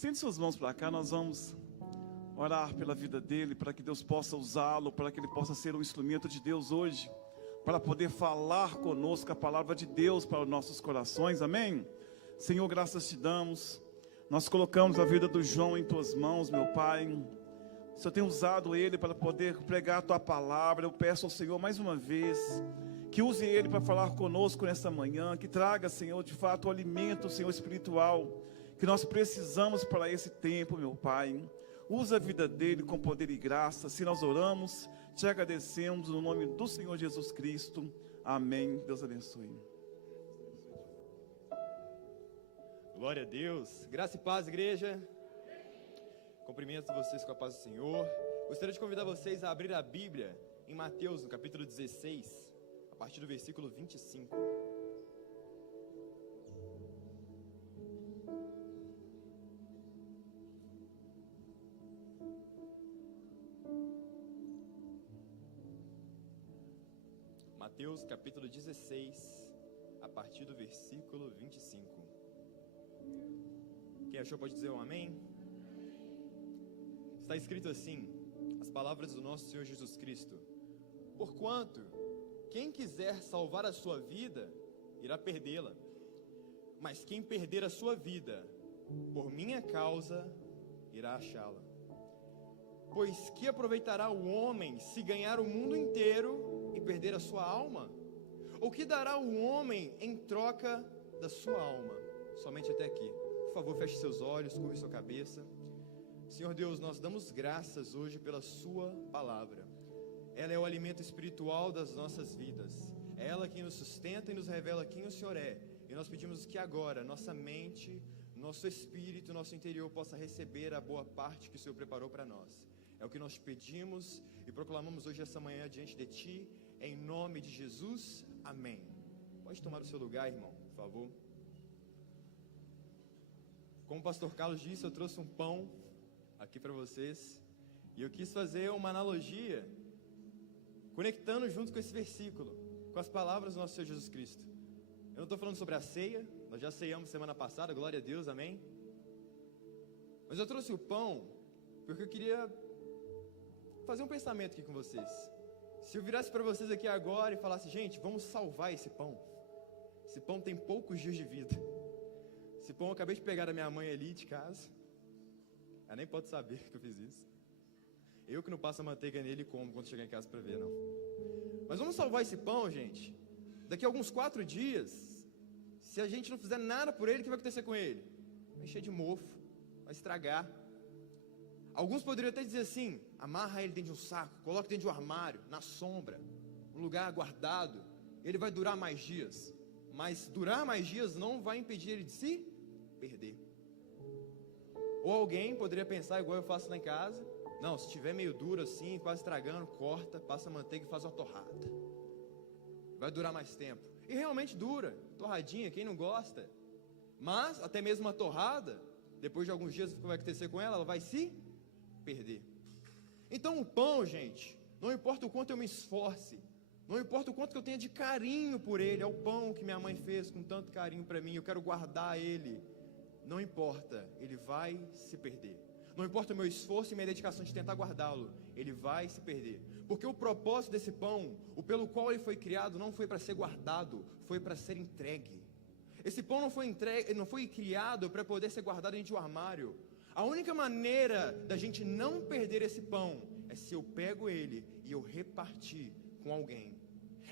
Estende suas mãos para cá, nós vamos orar pela vida dele, para que Deus possa usá-lo, para que ele possa ser um instrumento de Deus hoje, para poder falar conosco a palavra de Deus para os nossos corações, amém? Senhor, graças te damos, nós colocamos a vida do João em tuas mãos, meu Pai. O Senhor tem usado ele para poder pregar a tua palavra. Eu peço ao Senhor mais uma vez que use ele para falar conosco nesta manhã, que traga, Senhor, de fato o alimento, Senhor, espiritual que nós precisamos para esse tempo, meu Pai. Usa a vida dele com poder e graça. Se nós oramos, te agradecemos no nome do Senhor Jesus Cristo. Amém. Deus abençoe. Glória a Deus. Graça e paz, igreja. Cumprimento vocês com a paz do Senhor. Gostaria de convidar vocês a abrir a Bíblia em Mateus, no capítulo 16, a partir do versículo 25. Mateus, capítulo 16, a partir do versículo 25. Quem achou pode dizer um amém? Está escrito assim, as palavras do nosso Senhor Jesus Cristo: porquanto, quem quiser salvar a sua vida, irá perdê-la. Mas quem perder a sua vida, por minha causa, irá achá-la. Pois que aproveitará o homem se ganhar o mundo inteiro e perder a sua alma? Ou que dará o homem em troca da sua alma? Somente até aqui. Por favor, feche seus olhos, curve sua cabeça. Senhor Deus, nós damos graças hoje pela sua palavra. Ela é o alimento espiritual das nossas vidas. É ela quem nos sustenta e nos revela quem o Senhor é. E nós pedimos que agora nossa mente, nosso espírito, nosso interior possa receber a boa parte que o Senhor preparou para nós. É o que nós pedimos e proclamamos hoje essa manhã diante de Ti, em nome de Jesus, amém. Pode tomar o seu lugar, irmão, por favor. Como o pastor Carlos disse, eu trouxe um pão aqui para vocês, e eu quis fazer uma analogia, conectando junto com esse versículo, com as palavras do nosso Senhor Jesus Cristo. Eu não estou falando sobre a ceia, nós já ceiamos semana passada, glória a Deus, amém? Mas eu trouxe o pão, porque eu queria fazer um pensamento aqui com vocês. Se eu virasse para vocês aqui agora e falasse, gente, vamos salvar esse pão tem poucos dias de vida. Esse pão eu acabei de pegar da minha mãe ali de casa, ela nem pode saber que eu fiz isso. Eu que não passo a manteiga nele e como quando chegar em casa para ver, não. Mas vamos salvar esse pão, gente. Daqui a alguns 4 dias, se a gente não fizer nada por ele, o que vai acontecer com ele? Vai encher de mofo, vai estragar. Alguns poderiam até dizer assim, amarra ele dentro de um saco, coloca dentro de um armário, na sombra, um lugar guardado, ele vai durar mais dias. Mas durar mais dias não vai impedir ele de se perder. Ou alguém poderia pensar, igual eu faço lá em casa, não, se estiver meio duro assim, quase estragando, corta, passa manteiga e faz uma torrada. Vai durar mais tempo. E realmente dura, torradinha, quem não gosta? Mas, até mesmo uma torrada, depois de alguns dias, o que vai acontecer com ela? Ela vai se perder. Então o pão, gente, não importa o quanto eu me esforce, não importa o quanto que eu tenha de carinho por ele, é o pão que minha mãe fez com tanto carinho para mim, eu quero guardar ele, não importa, ele vai se perder. Não importa o meu esforço e minha dedicação de tentar guardá-lo, ele vai se perder. Porque o propósito desse pão, o pelo qual ele foi criado, não foi para ser guardado, foi para ser entregue. Esse pão não foi criado para poder ser guardado dentro de um armário. A única maneira da gente não perder esse pão é se eu pego ele e eu repartir com alguém.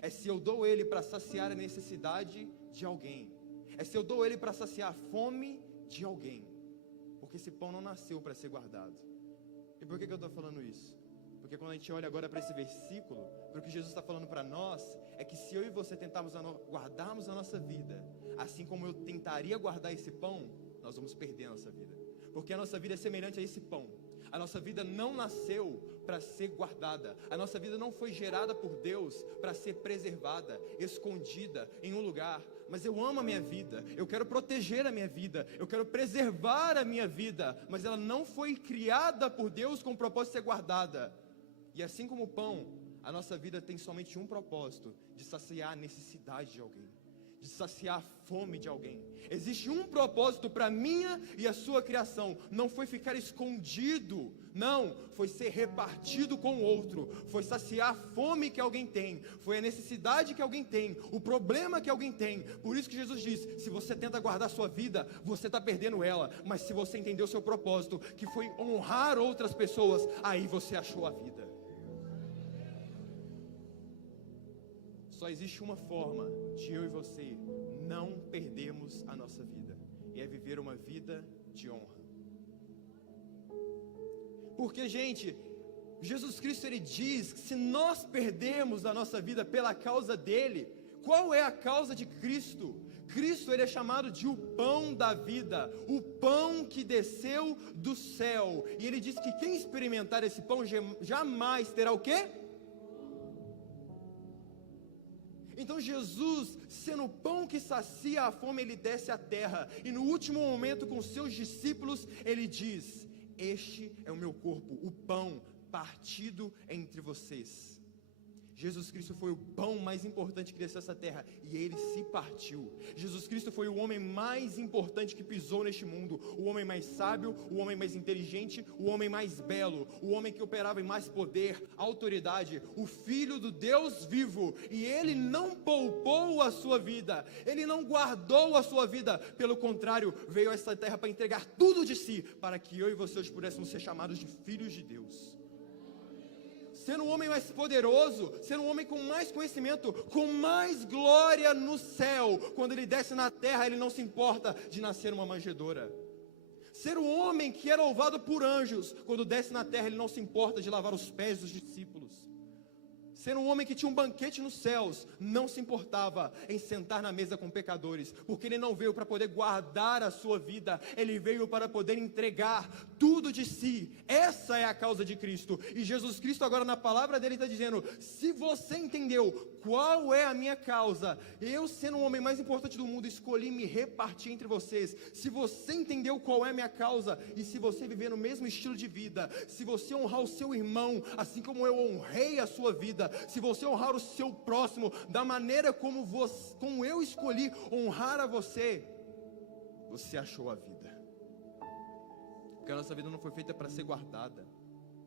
É se eu dou ele para saciar a necessidade de alguém. É se eu dou ele para saciar a fome de alguém. Porque esse pão não nasceu para ser guardado. E por que eu estou falando isso? Porque quando a gente olha agora para esse versículo, para o que Jesus está falando para nós, é que se eu e você tentarmos guardarmos a nossa vida, assim como eu tentaria guardar esse pão, nós vamos perder a nossa vida. Porque a nossa vida é semelhante a esse pão. A nossa vida não nasceu para ser guardada. A nossa vida não foi gerada por Deus para ser preservada, escondida em um lugar. Mas eu amo a minha vida, eu quero proteger a minha vida, eu quero preservar a minha vida. Mas ela não foi criada por Deus com o propósito de ser guardada. E assim como o pão, a nossa vida tem somente um propósito: de saciar a necessidade de alguém, de saciar a fome de alguém. Existe um propósito para a minha e a sua criação. Não foi ficar escondido, não, foi ser repartido com o outro, foi saciar a fome que alguém tem, foi a necessidade que alguém tem, o problema que alguém tem. Por isso que Jesus diz: se você tenta guardar a sua vida, você está perdendo ela, mas se você entender o seu propósito, que foi honrar outras pessoas, aí você achou a vida. Só existe uma forma de eu e você não perdermos a nossa vida, e é viver uma vida de honra. Porque, gente, Jesus Cristo, ele diz que se nós perdermos a nossa vida pela causa dele, qual é a causa de Cristo? Cristo, ele é chamado de o pão da vida, o pão que desceu do céu, e ele diz que quem experimentar esse pão jamais terá o quê? Então Jesus, sendo o pão que sacia a fome, ele desce à terra, e no último momento com seus discípulos, ele diz: este é o meu corpo, o pão partido entre vocês. Jesus Cristo foi o pão mais importante que desceu essa terra, e ele se partiu. Jesus Cristo foi o homem mais importante que pisou neste mundo, o homem mais sábio, o homem mais inteligente, o homem mais belo, o homem que operava em mais poder, autoridade, o Filho do Deus vivo, e ele não poupou a sua vida, ele não guardou a sua vida, pelo contrário, veio a essa terra para entregar tudo de si, para que eu e você hoje pudéssemos ser chamados de filhos de Deus. Sendo um homem mais poderoso, sendo um homem com mais conhecimento, com mais glória no céu, quando ele desce na terra, ele não se importa de nascer uma manjedoura. Ser um homem que é louvado por anjos, quando desce na terra, ele não se importa de lavar os pés dos discípulos. Ser um homem que tinha um banquete nos céus, não se importava em sentar na mesa com pecadores, porque ele não veio para poder guardar a sua vida, ele veio para poder entregar tudo de si. Essa é a causa de Cristo, e Jesus Cristo agora na palavra dele está dizendo: se você entendeu qual é a minha causa, eu sendo o homem mais importante do mundo, escolhi me repartir entre vocês. Se você entendeu qual é a minha causa, e se você viver no mesmo estilo de vida, se você honrar o seu irmão, assim como eu honrei a sua vida, se você honrar o seu próximo, da maneira como eu escolhi honrar a você, você achou a vida. Porque a nossa vida não foi feita para ser guardada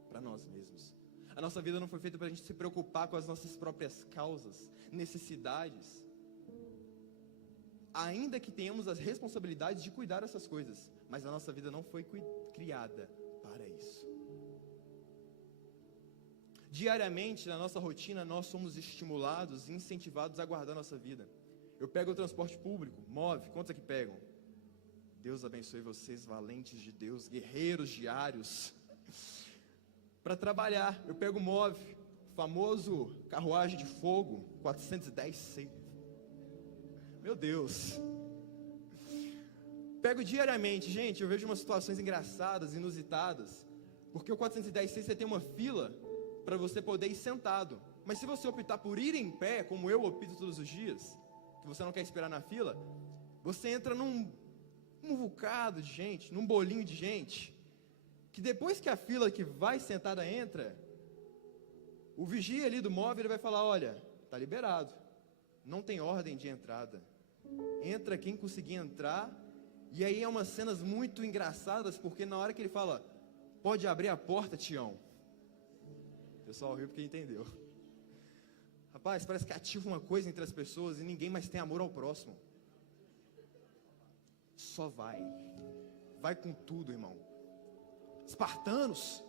para nós mesmos. A nossa vida não foi feita para a gente se preocupar com as nossas próprias causas, necessidades, ainda que tenhamos as responsabilidades de cuidar dessas coisas, mas a nossa vida não foi criada para isso. Diariamente, na nossa rotina, nós somos estimulados e incentivados a guardar nossa vida. Eu pego o transporte público, Move, quantos aqui pegam? Deus abençoe vocês, valentes de Deus, guerreiros diários. Para trabalhar, eu pego o Move, famoso carruagem de fogo, 410C. Meu Deus. Pego diariamente, gente, eu vejo umas situações engraçadas, inusitadas, porque o 410C você tem uma fila para você poder ir sentado, mas se você optar por ir em pé, como eu opto todos os dias, que você não quer esperar na fila, você entra num bocado de gente, num bolinho de gente, que depois que a fila que vai sentada entra, o vigia ali do Move, ele vai falar: olha, tá liberado, não tem ordem de entrada, entra quem conseguir entrar. E aí é umas cenas muito engraçadas, porque na hora que ele fala: pode abrir a porta, Tião, o pessoal riu porque entendeu. Rapaz, parece que ativa uma coisa entre as pessoas e ninguém mais tem amor ao próximo. Só vai com tudo, irmão. Espartanos.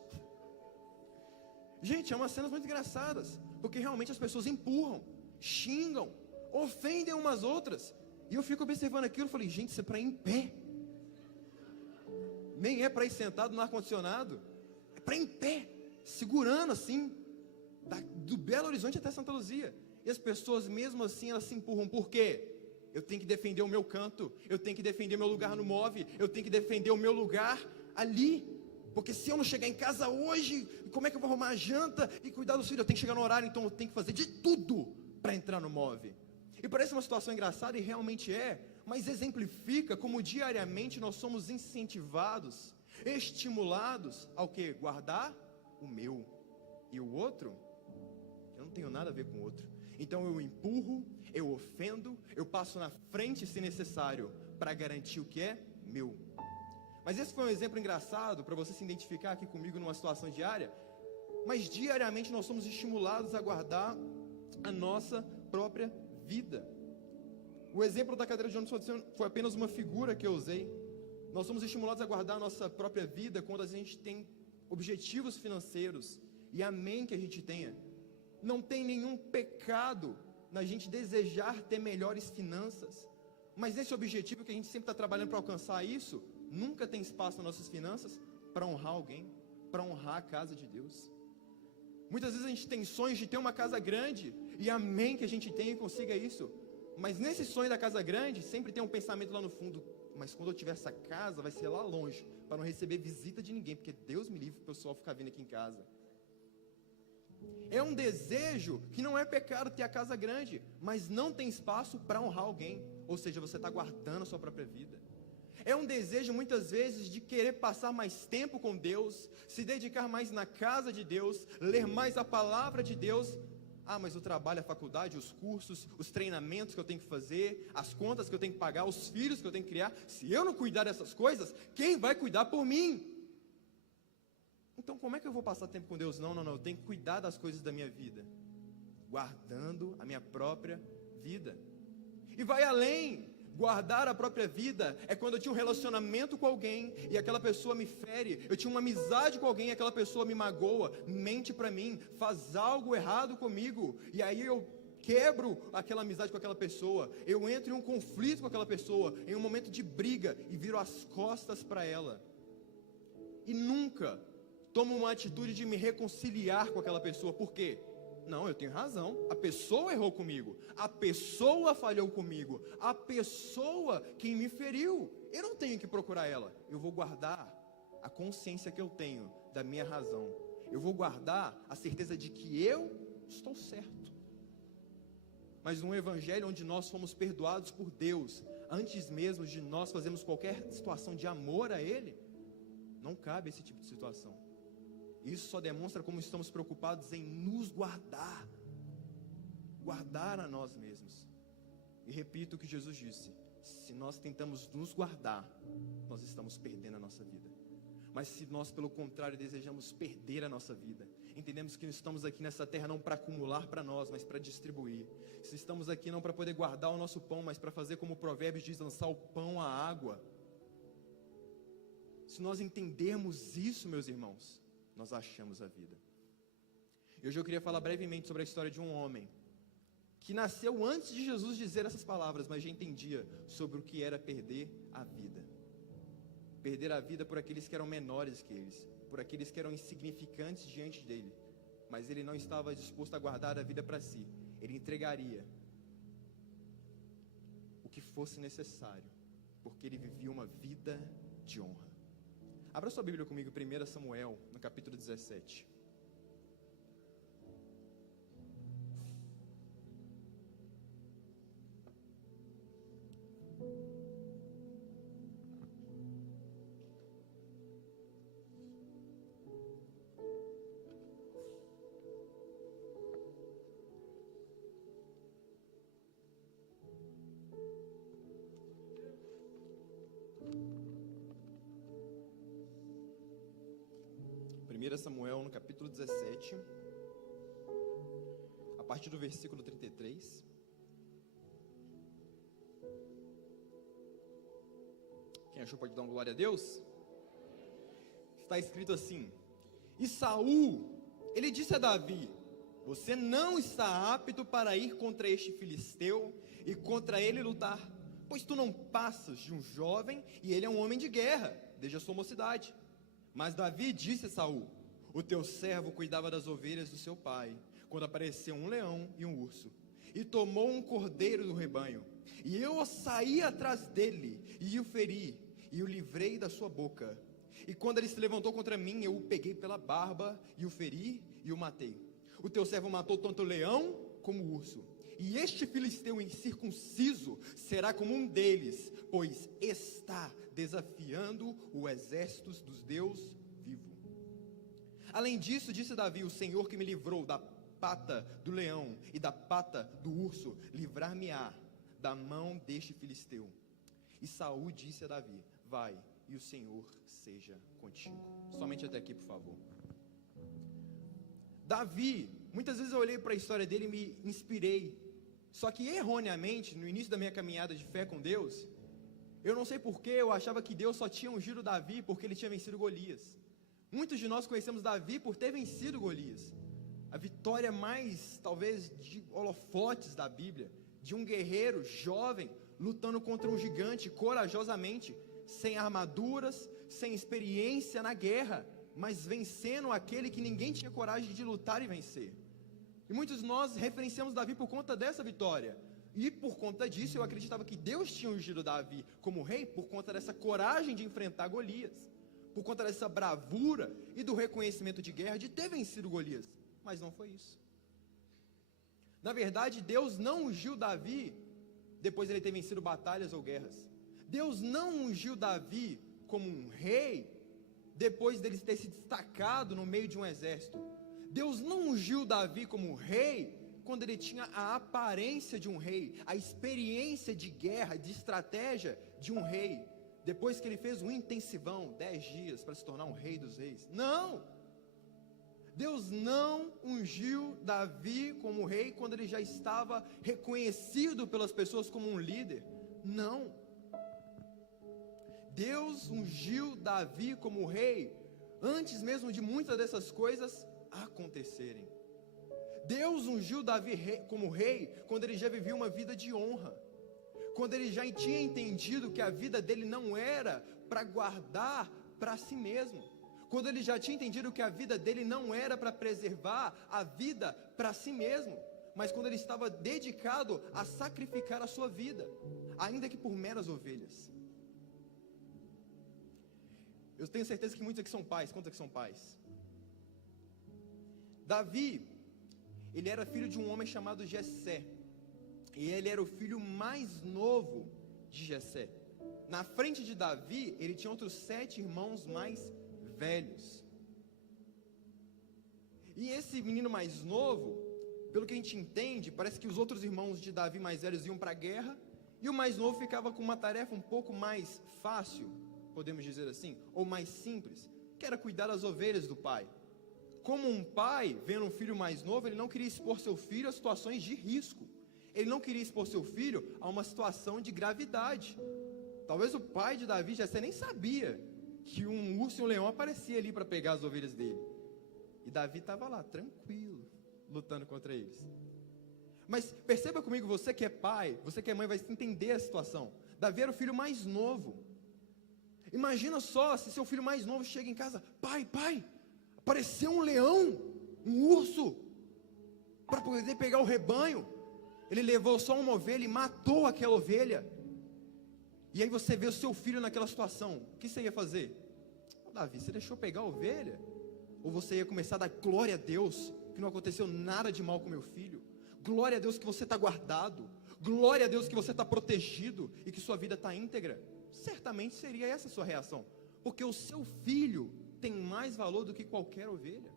Gente, é umas cenas muito engraçadas, porque realmente as pessoas empurram, xingam, ofendem umas outras. E eu fico observando aquilo e falei: gente, isso é para ir em pé. Nem é para ir sentado no ar-condicionado, é para ir em pé, segurando assim, do Belo Horizonte até Santa Luzia. E as pessoas mesmo assim, elas se empurram. Por quê? Eu tenho que defender o meu canto, eu tenho que defender o meu lugar no Move, eu tenho que defender o meu lugar ali, porque se eu não chegar em casa hoje, como é que eu vou arrumar a janta e cuidar do filho? Eu tenho que chegar no horário, então eu tenho que fazer de tudo para entrar no Move. E parece uma situação engraçada, e realmente é, mas exemplifica como diariamente nós somos incentivados, estimulados ao que? Guardar o meu, e o outro, eu não tenho nada a ver com o outro. Então eu empurro, eu ofendo, eu passo na frente se necessário, para garantir o que é meu. Mas esse foi um exemplo engraçado, para você se identificar aqui comigo numa situação diária. Mas diariamente nós somos estimulados a guardar a nossa própria vida. O exemplo da cadeira de ônibus foi apenas uma figura que eu usei. Nós somos estimulados a guardar a nossa própria vida quando a gente tem objetivos financeiros, e amém que a gente tenha. Não tem nenhum pecado na gente desejar ter melhores finanças, mas esse objetivo que a gente sempre está trabalhando para alcançar isso, nunca tem espaço nas nossas finanças para honrar alguém, para honrar a casa de Deus. Muitas vezes a gente tem sonhos de ter uma casa grande, e amém que a gente tenha e consiga isso, mas nesse sonho da casa grande, sempre tem um pensamento lá no fundo: mas quando eu tiver essa casa, vai ser lá longe, para não receber visita de ninguém, porque Deus me livre o pessoal ficar vindo aqui em casa. É um desejo que não é pecado ter a casa grande, mas não tem espaço para honrar alguém, ou seja, você está guardando a sua própria vida. É um desejo muitas vezes de querer passar mais tempo com Deus, se dedicar mais na casa de Deus, ler mais a palavra de Deus. Mas o trabalho, a faculdade, os cursos, os treinamentos que eu tenho que fazer, as contas que eu tenho que pagar, os filhos que eu tenho que criar, se eu não cuidar dessas coisas, quem vai cuidar por mim? Então como é que eu vou passar tempo com Deus? Não, eu tenho que cuidar das coisas da minha vida, guardando a minha própria vida. E vai além. Guardar a própria vida é quando eu tinha um relacionamento com alguém e aquela pessoa me fere. Eu tinha uma amizade com alguém e aquela pessoa me magoa, mente para mim, faz algo errado comigo, e aí eu quebro aquela amizade com aquela pessoa, eu entro em um conflito com aquela pessoa, em um momento de briga, e viro as costas para ela, e nunca tomo uma atitude de me reconciliar com aquela pessoa. Por quê? Não, eu tenho razão, a pessoa errou comigo, a pessoa falhou comigo, a pessoa quem me feriu, eu não tenho que procurar ela, eu vou guardar a consciência que eu tenho da minha razão, eu vou guardar a certeza de que eu estou certo. Mas num evangelho onde nós fomos perdoados por Deus, antes mesmo de nós fazermos qualquer situação de amor a Ele, não cabe esse tipo de situação. Isso só demonstra como estamos preocupados em nos guardar a nós mesmos. E repito o que Jesus disse: se nós tentamos nos guardar, nós estamos perdendo a nossa vida. Mas se nós, pelo contrário, desejamos perder a nossa vida, entendemos que estamos aqui nessa terra não para acumular para nós, mas para distribuir. Se estamos aqui não para poder guardar o nosso pão, mas para fazer como o Provérbios diz, lançar o pão à água. Se nós entendermos isso, meus irmãos, nós achamos a vida. E hoje eu queria falar brevemente sobre a história de um homem que nasceu antes de Jesus dizer essas palavras, mas já entendia sobre o que era perder a vida. Perder a vida por aqueles que eram menores que eles, por aqueles que eram insignificantes diante dele, mas ele não estava disposto a guardar a vida para si. Ele entregaria o que fosse necessário, porque ele vivia uma vida de honra. Abra sua Bíblia comigo, 1 Samuel, no capítulo 17. Samuel, no capítulo 17, a partir do versículo 33. Quem achou pode dar uma glória a Deus? Está escrito assim: e Saul, ele disse a Davi: você não está apto para ir contra este filisteu e contra ele lutar, pois tu não passas de um jovem e ele é um homem de guerra, desde a sua mocidade. Mas Davi disse a Saul: o teu servo cuidava das ovelhas do seu pai, quando apareceu um leão e um urso, e tomou um cordeiro do rebanho, e eu saí atrás dele, e o feri, e o livrei da sua boca. E quando ele se levantou contra mim, eu o peguei pela barba, e o feri, e o matei. O teu servo matou tanto o leão como o urso, e este filisteu incircunciso será como um deles, pois está desafiando o exército dos Deus vivo. Além disso, disse Davi: o Senhor que me livrou da pata do leão e da pata do urso, livrar-me-á da mão deste filisteu. E Saul disse a Davi: vai, e o Senhor seja contigo. Somente até aqui, por favor. Davi, muitas vezes eu olhei para a história dele e me inspirei. Só que erroneamente, no início da minha caminhada de fé com Deus, eu não sei porquê, eu achava que Deus só tinha ungido Davi porque ele tinha vencido Golias. Muitos de nós conhecemos Davi por ter vencido Golias. A vitória mais, talvez, de holofotes da Bíblia, de um guerreiro jovem lutando contra um gigante corajosamente, sem armaduras, sem experiência na guerra, mas vencendo aquele que ninguém tinha coragem de lutar e vencer. E muitos de nós referenciamos Davi por conta dessa vitória. E por conta disso eu acreditava que Deus tinha ungido Davi como rei por conta dessa coragem de enfrentar Golias, por conta dessa bravura e do reconhecimento de guerra de ter vencido Golias. Mas não foi isso. Na verdade, Deus não ungiu Davi depois de ele ter vencido batalhas ou guerras. Deus não ungiu Davi como um rei depois dele ter se destacado no meio de um exército. Deus não ungiu Davi como rei quando ele tinha a aparência de um rei, a experiência de guerra, de estratégia de um rei, depois que ele fez um intensivão, 10 dias para se tornar um rei dos reis. Não! Deus não ungiu Davi como rei quando ele já estava reconhecido pelas pessoas como um líder. Não. Deus ungiu Davi como rei antes mesmo de muitas dessas coisas acontecerem. Deus ungiu Davi como rei quando ele já vivia uma vida de honra, quando ele já tinha entendido que a vida dele não era para guardar para si mesmo, quando ele já tinha entendido que a vida dele não era para preservar a vida para si mesmo, mas quando ele estava dedicado a sacrificar a sua vida, ainda que por meras ovelhas. Eu tenho certeza que muitos aqui são pais. Quantos aqui são pais? Davi, ele era filho de um homem chamado Jessé, e ele era o filho mais novo de Jessé. Na frente de Davi, ele tinha outros 7 irmãos mais velhos. E esse menino mais novo, pelo que a gente entende, parece que os outros irmãos de Davi mais velhos iam para a guerra, e o mais novo ficava com uma tarefa um pouco mais fácil, podemos dizer assim, ou mais simples, que era cuidar das ovelhas do pai. Como um pai, vendo um filho mais novo, ele não queria expor seu filho a situações de risco. Ele não queria expor seu filho a uma situação de gravidade. Talvez o pai de Davi já nem sabia que um urso e um leão aparecia ali para pegar as ovelhas dele. E Davi estava lá, tranquilo, lutando contra eles. Mas perceba comigo, você que é pai, você que é mãe, vai entender a situação. Davi era o filho mais novo. Imagina só, se seu filho mais novo chega em casa: pai, apareceu um leão, um urso, para poder pegar o rebanho. Ele levou só uma ovelha e matou aquela ovelha. E aí você vê o seu filho naquela situação, o que você ia fazer? Davi, você deixou pegar a ovelha? Ou você ia começar a dar glória a Deus, que não aconteceu nada de mal com meu filho? Glória a Deus que você está guardado, glória a Deus que você está protegido e que sua vida está íntegra. Certamente seria essa a sua reação, porque o seu filho tem mais valor do que qualquer ovelha.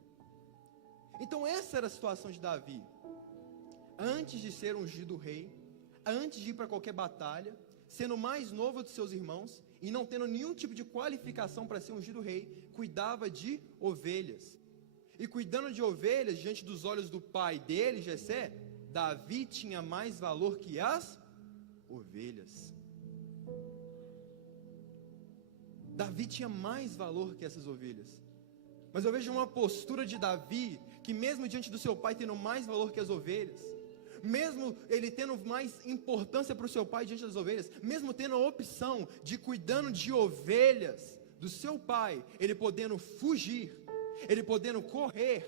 Então essa era a situação de Davi. Antes de ser ungido rei, antes de ir para qualquer batalha, sendo o mais novo de seus irmãos e não tendo nenhum tipo de qualificação para ser ungido rei, cuidava de ovelhas. E cuidando de ovelhas diante dos olhos do pai dele, Jessé, Davi tinha mais valor que as ovelhas. Davi tinha mais valor que essas ovelhas. Mas eu vejo uma postura de Davi, que mesmo diante do seu pai tendo mais valor que as ovelhas, mesmo ele tendo mais importância para o seu pai diante das ovelhas, mesmo tendo a opção de cuidando de ovelhas do seu pai, ele podendo fugir, ele podendo correr,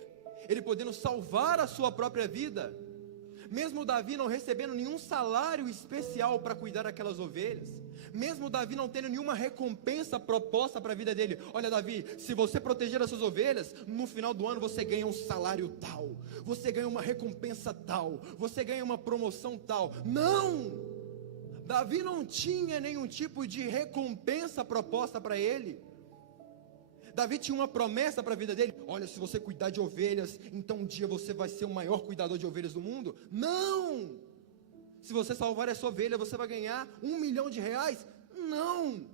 ele podendo salvar a sua própria vida, mesmo Davi não recebendo nenhum salário especial para cuidar daquelas ovelhas, mesmo Davi não tendo nenhuma recompensa proposta para a vida dele. Olha, Davi, se você proteger as suas ovelhas, no final do ano você ganha um salário tal, você ganha uma recompensa tal, você ganha uma promoção tal. Não! Davi não tinha nenhum tipo de recompensa proposta para ele. Davi tinha uma promessa para a vida dele: olha, se você cuidar de ovelhas, então um dia você vai ser o maior cuidador de ovelhas do mundo. Não! Se você salvar essa ovelha, você vai ganhar R$1 milhão. Não!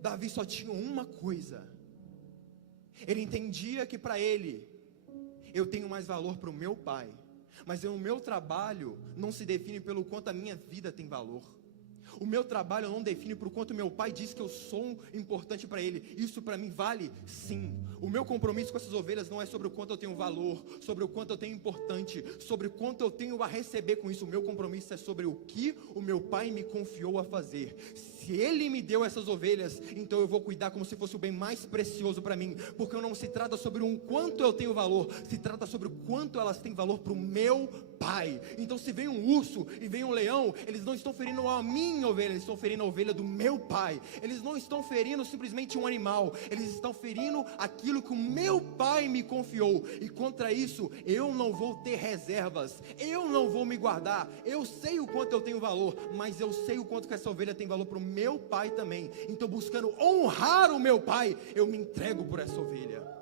Davi só tinha uma coisa. Ele entendia que para ele, eu tenho mais valor para o meu pai, mas o meu trabalho não se define pelo quanto a minha vida tem valor. O meu trabalho não define por quanto meu pai diz que eu sou importante para ele. Isso para mim vale? Sim. O meu compromisso com essas ovelhas não é sobre o quanto eu tenho valor, sobre o quanto eu tenho importante, sobre o quanto eu tenho a receber com isso. O meu compromisso é sobre o que o meu pai me confiou a fazer. Se ele me deu essas ovelhas, então eu vou cuidar como se fosse o bem mais precioso para mim, porque não se trata sobre o quanto eu tenho valor, se trata sobre o quanto elas têm valor para o meu pai. Então se vem um urso e vem um leão, eles não estão ferindo a minha ovelha, eles estão ferindo a ovelha do meu pai. Eles não estão ferindo simplesmente um animal, eles estão ferindo aquilo que o meu pai me confiou, e contra isso eu não vou ter reservas, eu não vou me guardar. Eu sei o quanto eu tenho valor, mas eu sei o quanto que essa ovelha tem valor para o meu pai também. Então, buscando honrar o meu pai, eu me entrego por essa ovelha.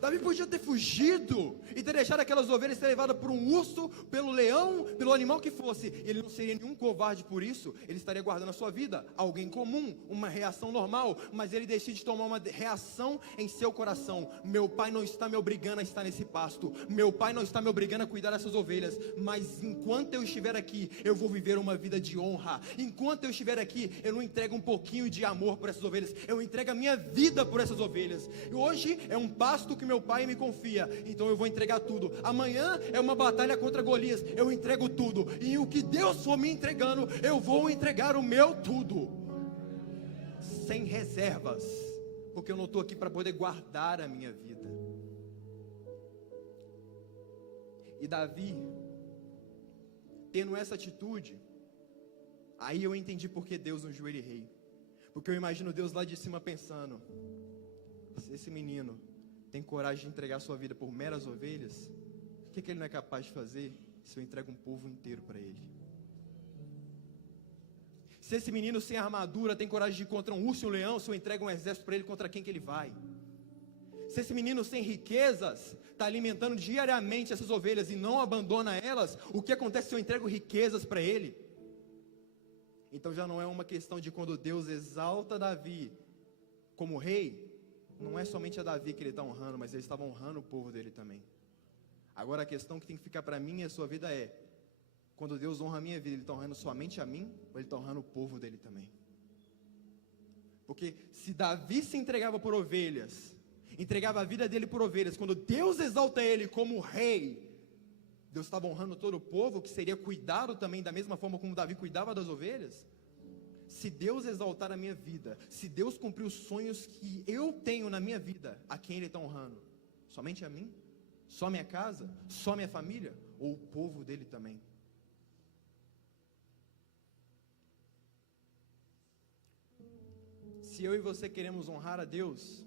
Davi podia ter fugido e ter deixado aquelas ovelhas ser levadas por um urso, pelo leão, pelo animal que fosse. Ele não seria nenhum covarde por isso, ele estaria guardando a sua vida, alguém comum, uma reação normal, mas ele decide tomar uma reação em seu coração. Meu pai não está me obrigando a estar nesse pasto, meu pai não está me obrigando a cuidar dessas ovelhas, mas enquanto eu estiver aqui, eu vou viver uma vida de honra. Enquanto eu estiver aqui, eu não entrego um pouquinho de amor por essas ovelhas, eu entrego a minha vida por essas ovelhas. E hoje é um pasto que meu pai me confia, então eu vou entregar tudo. Amanhã é uma batalha contra Golias, eu entrego tudo, e o que Deus for me entregando, eu vou entregar o meu tudo, sem reservas, porque eu não estou aqui para poder guardar a minha vida. E Davi, tendo essa atitude, aí eu entendi porque Deus ungiu ele rei, porque eu imagino Deus lá de cima pensando: se esse menino tem coragem de entregar sua vida por meras ovelhas, o que ele não é capaz de fazer se eu entrego um povo inteiro para ele? Se esse menino sem armadura tem coragem de ir contra um urso e um leão, se eu entrego um exército para ele, contra quem que ele vai? Se esse menino sem riquezas está alimentando diariamente essas ovelhas e não abandona elas, o que acontece se eu entrego riquezas para ele? Então já não é uma questão de quando Deus exalta Davi como rei, não é somente a Davi que ele está honrando, mas ele estava honrando o povo dele também. Agora a questão que tem que ficar para mim e a sua vida é: quando Deus honra a minha vida, ele está honrando somente a mim, ou ele está honrando o povo dele também? Porque se Davi se entregava por ovelhas, entregava a vida dele por ovelhas, quando Deus exalta ele como rei, Deus estava honrando todo o povo, que seria cuidado também da mesma forma como Davi cuidava das ovelhas. Se Deus exaltar a minha vida, se Deus cumprir os sonhos que eu tenho na minha vida, a quem Ele está honrando? Somente a mim? Só minha casa? Só minha família? Ou o povo dele também? Se eu e você queremos honrar a Deus,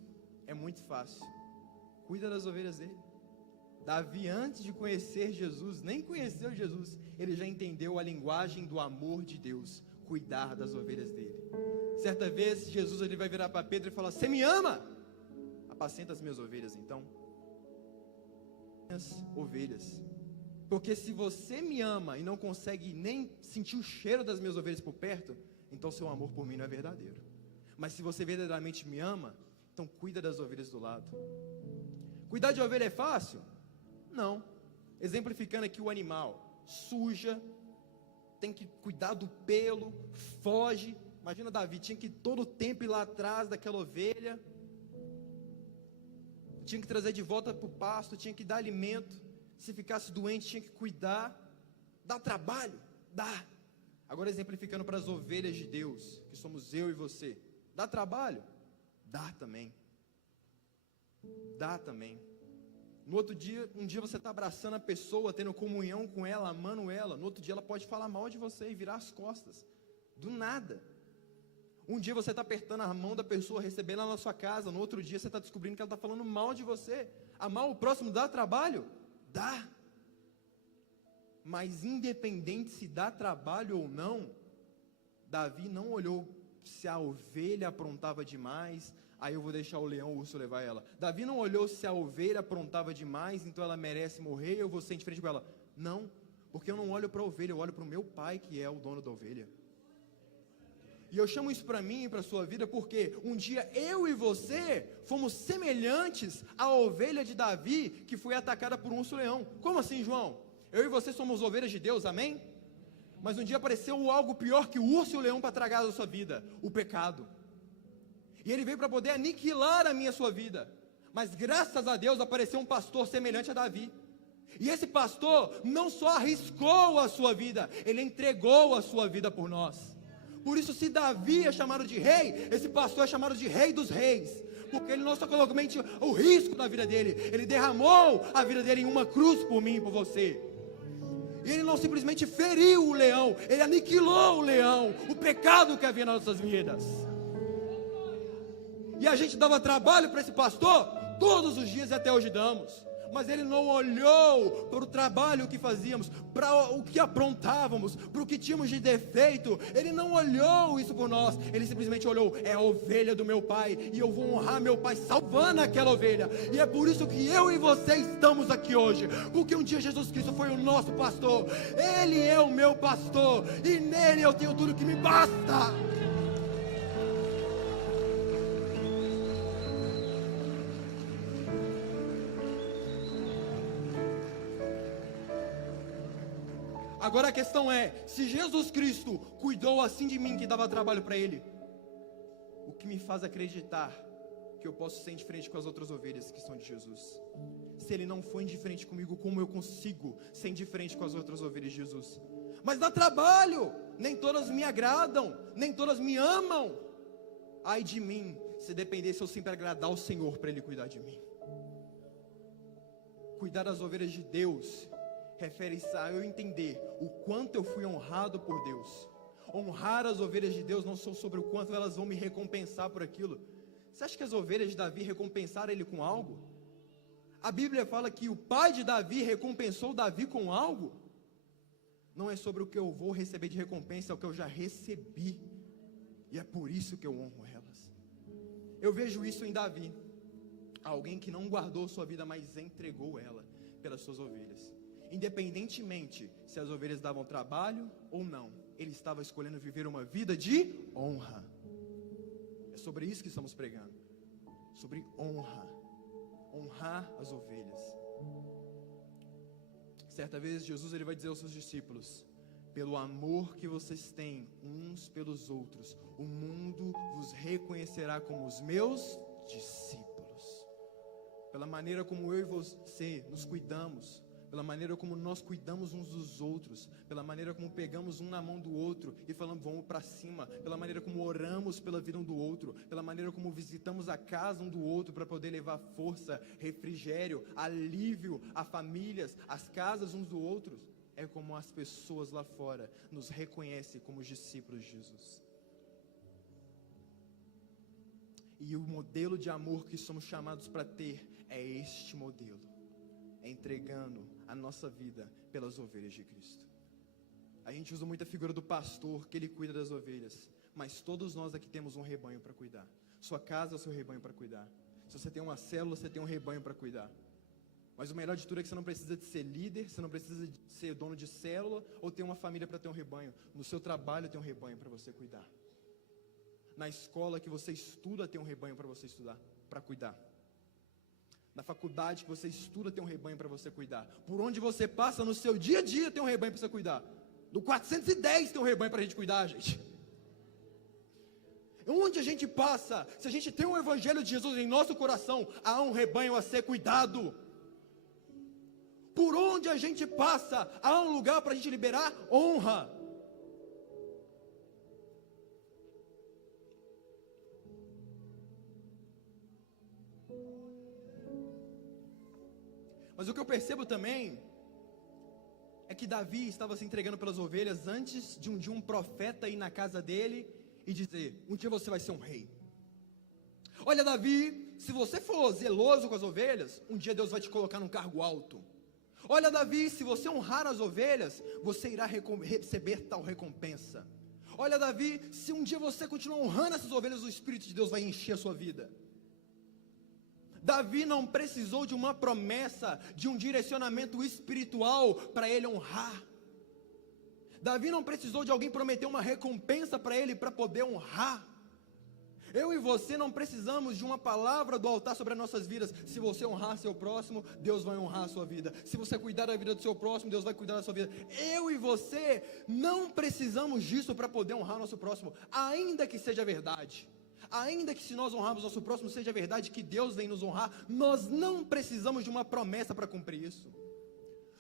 é muito fácil. Cuida das ovelhas dele. Davi, antes de conhecer Jesus, nem conheceu Jesus, ele já entendeu a linguagem do amor de Deus: cuidar das ovelhas dele. Certa vez, Jesus ele vai virar para Pedro e falar: você me ama? Apacenta as minhas ovelhas então. Minhas ovelhas. Porque se você me ama e não consegue nem sentir o cheiro das minhas ovelhas por perto, então seu amor por mim não é verdadeiro. Mas se você verdadeiramente me ama, então cuida das ovelhas do lado. Cuidar de ovelha é fácil? Não. Exemplificando aqui o animal: suja, tem que cuidar do pelo, foge. Imagina Davi, tinha que ir todo o tempo ir lá atrás daquela ovelha, tinha que trazer de volta para o pasto, tinha que dar alimento, se ficasse doente tinha que cuidar. Dá trabalho? Dá. Agora exemplificando para as ovelhas de Deus, que somos eu e você, dá trabalho? Dá também. Dá também. No outro dia, um dia você está abraçando a pessoa, tendo comunhão com ela, amando ela. No outro dia ela pode falar mal de você e virar as costas, do nada. Um dia você está apertando a mão da pessoa, recebendo ela na sua casa. No outro dia você está descobrindo que ela está falando mal de você. Amar o próximo dá trabalho? Dá. Mas independente se dá trabalho ou não, Davi não olhou se a ovelha aprontava demais, aí eu vou deixar o leão, o urso levar ela. Davi não olhou se a ovelha aprontava demais, então ela merece morrer, eu vou ser indiferente com ela. Não, porque eu não olho para a ovelha, eu olho para o meu pai, que é o dono da ovelha. E eu chamo isso para mim e para a sua vida, porque um dia eu e você fomos semelhantes à ovelha de Davi, que foi atacada por um urso-leão. Como assim, João? Eu e você somos ovelhas de Deus, amém? Mas um dia apareceu algo pior que o urso e o leão para tragar a sua vida, o pecado. E ele veio para poder aniquilar a minha e a sua vida. Mas graças a Deus apareceu um pastor semelhante a Davi. E esse pastor não só arriscou a sua vida, ele entregou a sua vida por nós. Por isso, se Davi é chamado de rei, esse pastor é chamado de rei dos reis. Porque ele não só colocou o risco na vida dele, ele derramou a vida dele em uma cruz por mim e por você. E ele não simplesmente feriu o leão, ele aniquilou o leão, o pecado que havia nas nossas vidas. E a gente dava trabalho para esse pastor todos os dias e até hoje damos. Mas ele não olhou para o trabalho que fazíamos, para o que aprontávamos, para o que tínhamos de defeito. Ele não olhou isso por nós, ele simplesmente olhou, é a ovelha do meu pai, e eu vou honrar meu pai salvando aquela ovelha. E é por isso que eu e você estamos aqui hoje, porque um dia Jesus Cristo foi o nosso pastor, ele é o meu pastor, e nele eu tenho tudo que me basta. Agora a questão é, se Jesus Cristo cuidou assim de mim que dava trabalho para ele, o que me faz acreditar que eu posso ser indiferente com as outras ovelhas que são de Jesus? Se ele não foi indiferente comigo, como eu consigo ser indiferente com as outras ovelhas de Jesus? Mas dá trabalho, nem todas me agradam, nem todas me amam. Ai de mim, se dependesse eu sempre agradar o Senhor para ele cuidar de mim. Cuidar das ovelhas de Deus refere-se a eu entender o quanto eu fui honrado por Deus. Honrar as ovelhas de Deus não só sobre o quanto elas vão me recompensar por aquilo. Você acha que as ovelhas de Davi recompensaram ele com algo? A Bíblia fala que o pai de Davi recompensou Davi com algo. Não é sobre o que eu vou receber de recompensa, é o que eu já recebi. E é por isso que eu honro elas. Eu vejo isso em Davi, alguém que não guardou sua vida, mas entregou ela pelas suas ovelhas. Independentemente se as ovelhas davam trabalho ou não, ele estava escolhendo viver uma vida de honra. É sobre isso que estamos pregando, sobre honra, honrar as ovelhas. Certa vez Jesus ele vai dizer aos seus discípulos: pelo amor que vocês têm uns pelos outros, o mundo vos reconhecerá como os meus discípulos. Pela maneira como eu e você nos cuidamos, pela maneira como nós cuidamos uns dos outros, pela maneira como pegamos um na mão do outro e falamos vamos para cima, pela maneira como oramos pela vida um do outro, pela maneira como visitamos a casa um do outro para poder levar força, refrigério, alívio a famílias, as casas uns do outro, é como as pessoas lá fora nos reconhecem como os discípulos de Jesus. E o modelo de amor que somos chamados para ter é este modelo, entregando a nossa vida pelas ovelhas de Cristo. A gente usa muito a figura do pastor, que ele cuida das ovelhas, mas todos nós aqui temos um rebanho para cuidar. Sua casa é o seu rebanho para cuidar. Se você tem uma célula, você tem um rebanho para cuidar. Mas o melhor de tudo é que você não precisa de ser líder, você não precisa de ser dono de célula, ou ter uma família para ter um rebanho. No seu trabalho tem um rebanho para você cuidar. Na escola que você estuda tem um rebanho para você estudar, para cuidar. Na faculdade que você estuda tem um rebanho para você cuidar. Por onde você passa no seu dia a dia tem um rebanho para você cuidar. Do 410 tem um rebanho para a gente cuidar, gente. Onde a gente passa, se a gente tem o evangelho de Jesus em nosso coração, há um rebanho a ser cuidado. Por onde a gente passa, há um lugar para a gente liberar honra. Mas o que eu percebo também é que Davi estava se entregando pelas ovelhas antes de um profeta ir na casa dele e dizer: um dia você vai ser um rei. Olha, Davi, se você for zeloso com as ovelhas, um dia Deus vai te colocar num cargo alto. Olha, Davi, se você honrar as ovelhas, você irá receber tal recompensa. Olha, Davi, se um dia você continuar honrando essas ovelhas, o Espírito de Deus vai encher a sua vida. Davi não precisou de uma promessa, de um direcionamento espiritual para ele honrar. Davi não precisou de alguém prometer uma recompensa para ele para poder honrar. Eu e você não precisamos de uma palavra do altar sobre as nossas vidas. Se você honrar seu próximo, Deus vai honrar a sua vida. Se você cuidar da vida do seu próximo, Deus vai cuidar da sua vida. Eu e você não precisamos disso para poder honrar nosso próximo, ainda que seja verdade. Ainda que se nós honrarmos nosso próximo seja verdade que Deus vem nos honrar, nós não precisamos de uma promessa para cumprir isso.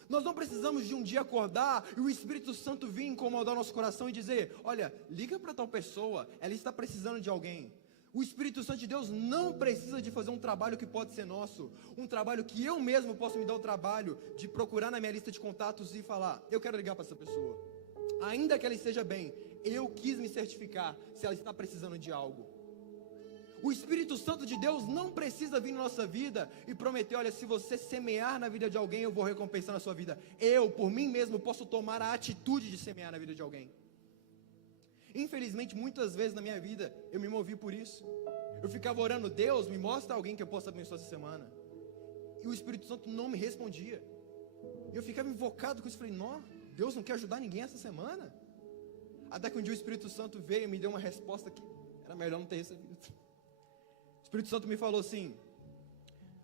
Nós não precisamos de um dia acordar e o Espírito Santo vir incomodar nosso coração e dizer: olha, liga para tal pessoa, ela está precisando de alguém. O Espírito Santo de Deus não precisa de fazer um trabalho que pode ser nosso, um trabalho que eu mesmo posso me dar o trabalho de procurar na minha lista de contatos e falar: eu quero ligar para essa pessoa, ainda que ela esteja bem, eu quis me certificar se ela está precisando de algo. O Espírito Santo de Deus não precisa vir na nossa vida e prometer: olha, se você semear na vida de alguém, eu vou recompensar na sua vida. Eu, por mim mesmo, posso tomar a atitude de semear na vida de alguém. Infelizmente, muitas vezes na minha vida, eu me movi por isso. Eu ficava orando: Deus, me mostra alguém que eu possa abençoar essa semana. E o Espírito Santo não me respondia. Eu ficava invocado com isso, falei: não, Deus não quer ajudar ninguém essa semana. Até que um dia o Espírito Santo veio e me deu uma resposta que era melhor não ter recebido. O Espírito Santo me falou assim: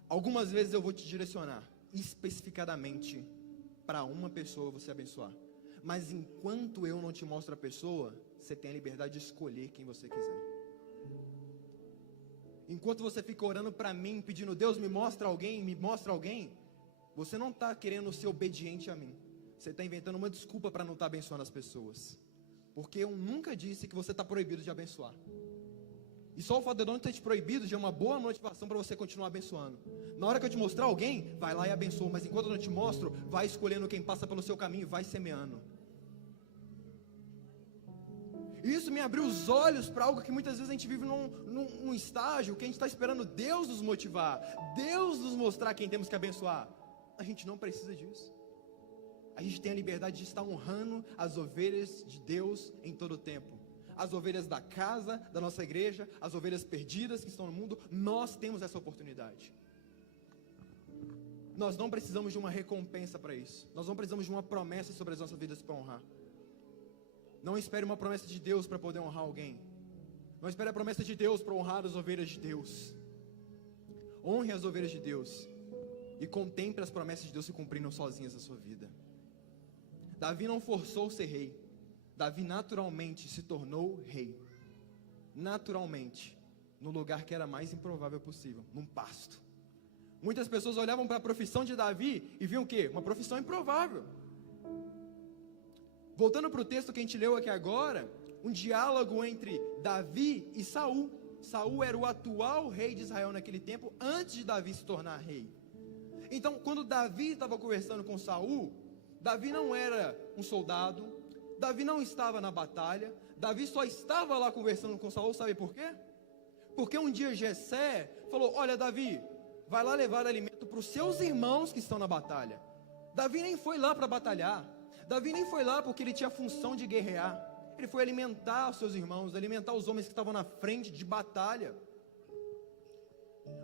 algumas vezes eu vou te direcionar especificadamente para uma pessoa você abençoar, mas enquanto eu não te mostro a pessoa, você tem a liberdade de escolher quem você quiser. Enquanto você fica orando para mim, pedindo: Deus, me mostra alguém, você não está querendo ser obediente a mim, você está inventando uma desculpa para não estar abençoando as pessoas, porque eu nunca disse que você está proibido de abençoar. E só o fato de eu não ter te proibido já é uma boa motivação para você continuar abençoando. Na hora que eu te mostrar alguém, vai lá e abençoa. Mas enquanto eu não te mostro, vai escolhendo quem passa pelo seu caminho, vai semeando. E isso me abriu os olhos para algo que muitas vezes a gente vive num estágio que a gente está esperando Deus nos motivar, Deus nos mostrar quem temos que abençoar. A gente não precisa disso. A gente tem a liberdade de estar honrando as ovelhas de Deus em todo o tempo. As ovelhas da casa, da nossa igreja, as ovelhas perdidas que estão no mundo, nós temos essa oportunidade. Nós não precisamos de uma recompensa para isso. Nós não precisamos de uma promessa sobre as nossas vidas para honrar. Não espere uma promessa de Deus para poder honrar alguém. Não espere a promessa de Deus para honrar as ovelhas de Deus. Honre as ovelhas de Deus e contemple as promessas de Deus se cumprindo sozinhas na sua vida. Davi não forçou ser rei. Davi naturalmente se tornou rei, naturalmente, no lugar que era mais improvável possível, num pasto. Muitas pessoas olhavam para a profissão de Davi e viam o quê? Uma profissão improvável. Voltando para o texto que a gente leu aqui agora, um diálogo entre Davi e Saul. Saul era o atual rei de Israel naquele tempo, antes de Davi se tornar rei. Então, quando Davi estava conversando com Saul, Davi não era um soldado, Davi não estava na batalha, Davi só estava lá conversando com Saul, sabe por quê? Porque um dia Jessé falou: olha, Davi, vai lá levar alimento para os seus irmãos que estão na batalha. Davi nem foi lá para batalhar, Davi nem foi lá porque ele tinha a função de guerrear, ele foi alimentar os seus irmãos, alimentar os homens que estavam na frente de batalha.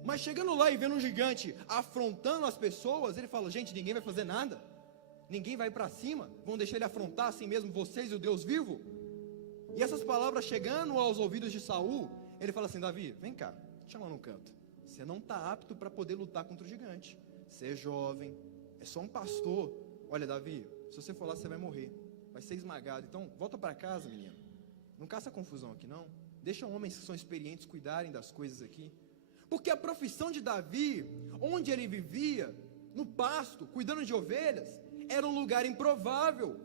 Mas chegando lá e vendo um gigante afrontando as pessoas, ele fala: gente, ninguém vai fazer nada, ninguém vai para cima, vão deixar ele afrontar assim mesmo vocês e o Deus vivo? E essas palavras chegando aos ouvidos de Saul, ele fala assim: Davi, vem cá, chama num canto, você não está apto para poder lutar contra o gigante, você é jovem, é só um pastor. Olha, Davi, se você for lá você vai morrer, vai ser esmagado, então volta para casa, menino, não caça confusão aqui não, deixa homens que são experientes cuidarem das coisas aqui. Porque a profissão de Davi, onde ele vivia, no pasto, cuidando de ovelhas, era um lugar improvável,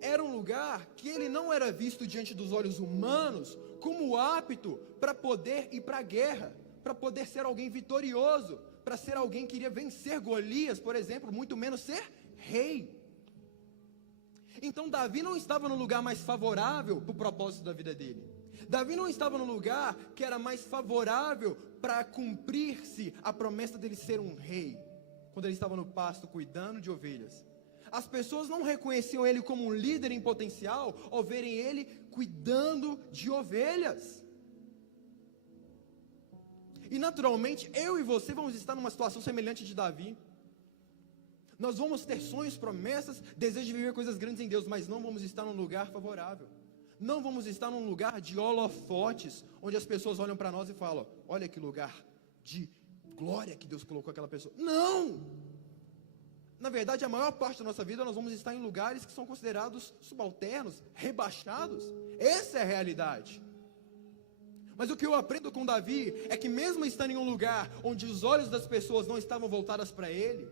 era um lugar que ele não era visto diante dos olhos humanos como apto para poder ir para a guerra, para poder ser alguém vitorioso, para ser alguém que iria vencer Golias, por exemplo, muito menos ser rei. Então Davi não estava no lugar mais favorável para o propósito da vida dele. Davi não estava no lugar que era mais favorável para cumprir-se a promessa dele ser um rei. quando ele estava no pasto cuidando de ovelhas. As pessoas não reconheciam ele como um líder em potencial ao verem ele cuidando de ovelhas. E naturalmente, eu e você vamos estar numa situação semelhante de Davi. Nós vamos ter sonhos, promessas, desejo de viver coisas grandes em Deus, mas não vamos estar num lugar favorável. Não vamos estar num lugar de holofotes, onde as pessoas olham para nós e falam: olha que lugar de glória que Deus colocou aquela pessoa. Não! Na verdade, a maior parte da nossa vida nós vamos estar em lugares que são considerados subalternos, rebaixados. Essa é a realidade. Mas o que eu aprendo com Davi é que mesmo estando em um lugar onde os olhos das pessoas não estavam voltados para ele,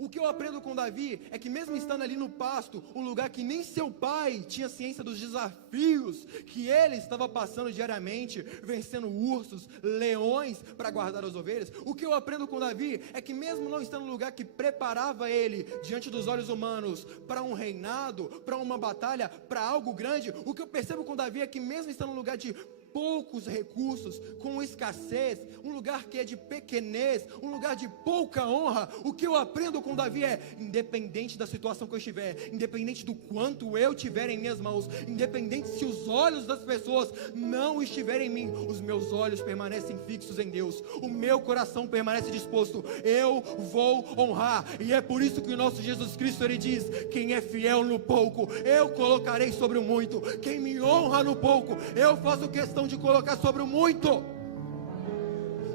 o que eu aprendo com Davi é que mesmo estando ali no pasto, um lugar que nem seu pai tinha ciência dos desafios que ele estava passando diariamente, vencendo ursos, leões para guardar as ovelhas, o que eu aprendo com Davi é que mesmo não estando no lugar que preparava ele diante dos olhos humanos para um reinado, para uma batalha, para algo grande, o que eu percebo com Davi é que mesmo estando no lugar de poucos recursos, com escassez, um lugar que é de pequenez, um lugar de pouca honra, o que eu aprendo com Davi é: independente da situação que eu estiver, independente do quanto eu tiver em minhas mãos, independente se os olhos das pessoas não estiverem em mim, os meus olhos permanecem fixos em Deus, o meu coração permanece disposto, eu vou honrar. E é por isso que o nosso Jesus Cristo, ele diz: quem é fiel no pouco, eu colocarei sobre o muito. Quem me honra no pouco, eu faço questão de colocar sobre o muito.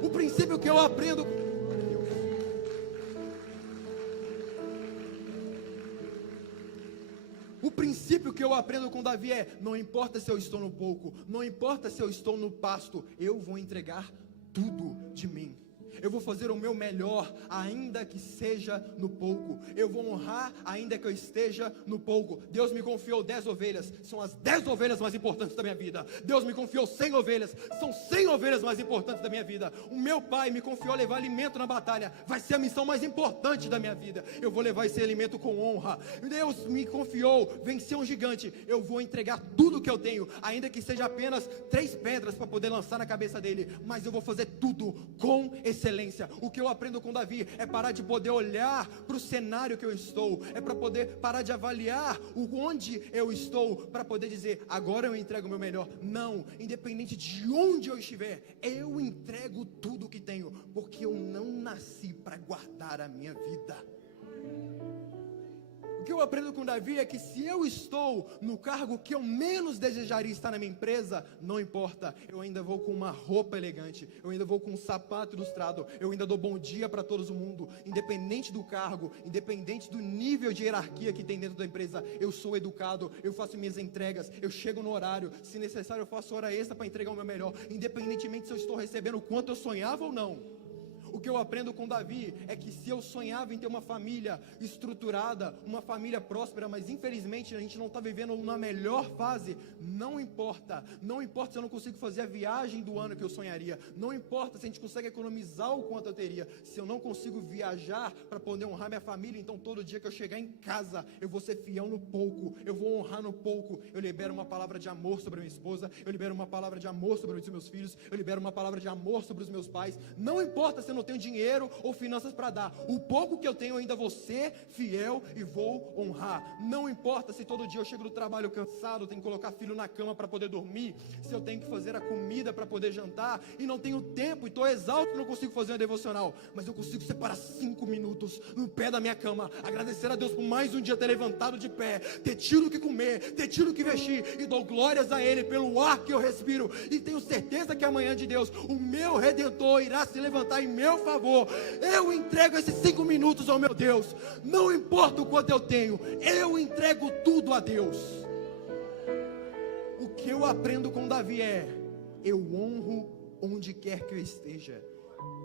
O princípio que eu aprendo, com Davi é: não importa se eu estou no pouco, não importa se eu estou no pasto, eu vou entregar tudo de mim. Eu vou fazer o meu melhor, ainda que seja no pouco. Eu vou honrar, ainda que eu esteja no pouco. Deus me confiou 10 ovelhas, são as 10 ovelhas mais importantes da minha vida. Deus me confiou 100 ovelhas, são 100 ovelhas mais importantes da minha vida. O meu pai me confiou levar alimento na batalha, vai ser a missão mais importante da minha vida. Eu vou levar esse alimento com honra. Deus me confiou vencer um gigante, eu vou entregar tudo que eu tenho, ainda que seja apenas 3 pedras para poder lançar na cabeça dele, mas eu vou fazer tudo com excelência. O que eu aprendo com Davi é parar de poder olhar para o cenário que eu estou, é para poder parar de avaliar onde eu estou, para poder dizer: agora eu entrego o meu melhor. Não, independente de onde eu estiver, eu entrego tudo que tenho, porque eu não nasci para guardar a minha vida. O que eu aprendo com Davi é que se eu estou no cargo que eu menos desejaria estar na minha empresa, não importa, eu ainda vou com uma roupa elegante, eu ainda vou com um sapato ilustrado, eu ainda dou bom dia para todo mundo, independente do cargo, independente do nível de hierarquia que tem dentro da empresa, eu sou educado, eu faço minhas entregas, eu chego no horário, se necessário eu faço hora extra para entregar o meu melhor, independentemente se eu estou recebendo o quanto eu sonhava ou não. O que eu aprendo com Davi é que se eu sonhava em ter uma família estruturada, uma família próspera, mas infelizmente a gente não está vivendo na melhor fase, não importa se eu não consigo fazer a viagem do ano que eu sonharia, não importa se a gente consegue economizar o quanto eu teria, se eu não consigo viajar para poder honrar minha família, então todo dia que eu chegar em casa, eu vou ser fiel no pouco, eu vou honrar no pouco, eu libero uma palavra de amor sobre a minha esposa, eu libero uma palavra de amor sobre os meus filhos, eu libero uma palavra de amor sobre os meus pais, não importa se eu não tenho dinheiro ou finanças para dar, o pouco que eu tenho eu ainda vou ser fiel e vou honrar. Não importa se todo dia eu chego do trabalho cansado, tenho que colocar filho na cama para poder dormir, se eu tenho que fazer a comida para poder jantar e não tenho tempo e estou exausto, não consigo fazer uma devocional, mas eu consigo separar 5 minutos no pé da minha cama, agradecer a Deus por mais um dia ter levantado de pé, ter tido o que comer, ter tido o que vestir, e dou glórias a Ele pelo ar que eu respiro, e tenho certeza que amanhã de Deus, o meu Redentor irá se levantar em meu favor. Eu entrego esses 5 minutos ao meu Deus, não importa o quanto eu tenho, eu entrego tudo a Deus. O que eu aprendo com Davi é: eu honro onde quer que eu esteja.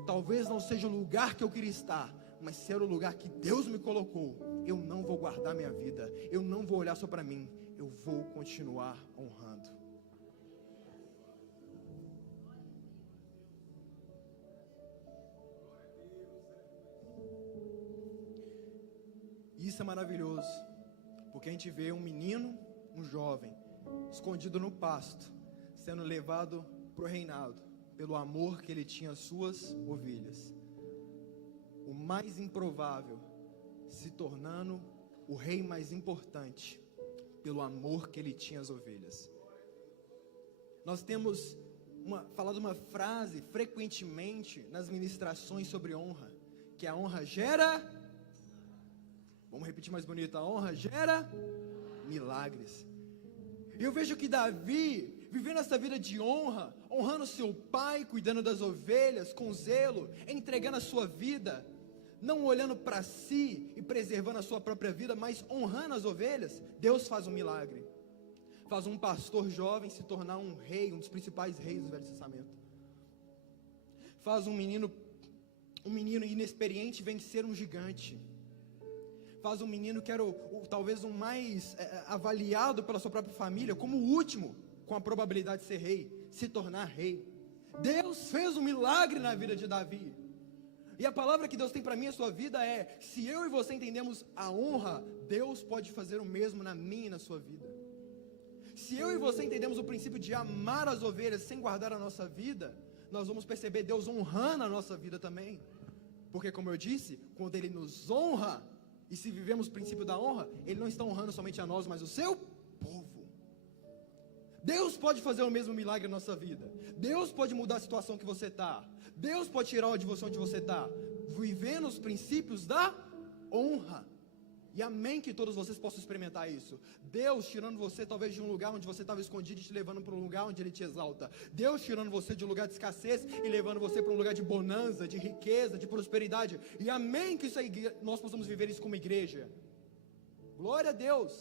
Talvez não seja o lugar que eu queria estar, mas se era o lugar que Deus me colocou, eu não vou guardar minha vida, eu não vou olhar só para mim, eu vou continuar honrando. Isso é maravilhoso, porque a gente vê um menino, um jovem, escondido no pasto, sendo levado para o reinado, pelo amor que ele tinha às suas ovelhas. o mais improvável se tornando o rei mais importante, pelo amor que ele tinha às ovelhas. Nós temos falado uma frase frequentemente nas ministrações sobre honra, que a honra gera, vamos repetir mais bonito, a honra gera milagres. E eu vejo que Davi, vivendo essa vida de honra, honrando seu pai, cuidando das ovelhas, com zelo, entregando a sua vida, não olhando para si e preservando a sua própria vida, mas honrando as ovelhas, Deus faz um milagre. Faz um pastor jovem se tornar um rei, um dos principais reis do Velho Testamento. Faz um menino inexperiente vencer um gigante. Faz um menino que era talvez o mais avaliado pela sua própria família, como o último, com a probabilidade de ser rei, se tornar rei. Deus fez um milagre na vida de Davi. E a palavra que Deus tem para mim e a sua vida é: se eu e você entendemos a honra, Deus pode fazer o mesmo na minha e na sua vida. Se eu e você entendemos o princípio de amar as ovelhas sem guardar a nossa vida, nós vamos perceber Deus honrando a nossa vida também. Porque, como eu disse, quando Ele nos honra, e se vivemos o princípio da honra, Ele não está honrando somente a nós, mas o seu povo. Deus pode fazer o mesmo milagre na nossa vida. Deus pode mudar a situação que você está. Deus pode tirar de você onde você está, vivendo os princípios da honra. E amém que todos vocês possam experimentar isso. Deus tirando você talvez de um lugar onde você estava escondido e te levando para um lugar onde Ele te exalta. Deus tirando você de um lugar de escassez e levando você para um lugar de bonança, de riqueza, de prosperidade. E amém que isso aí, nós possamos viver isso como igreja. Glória a Deus.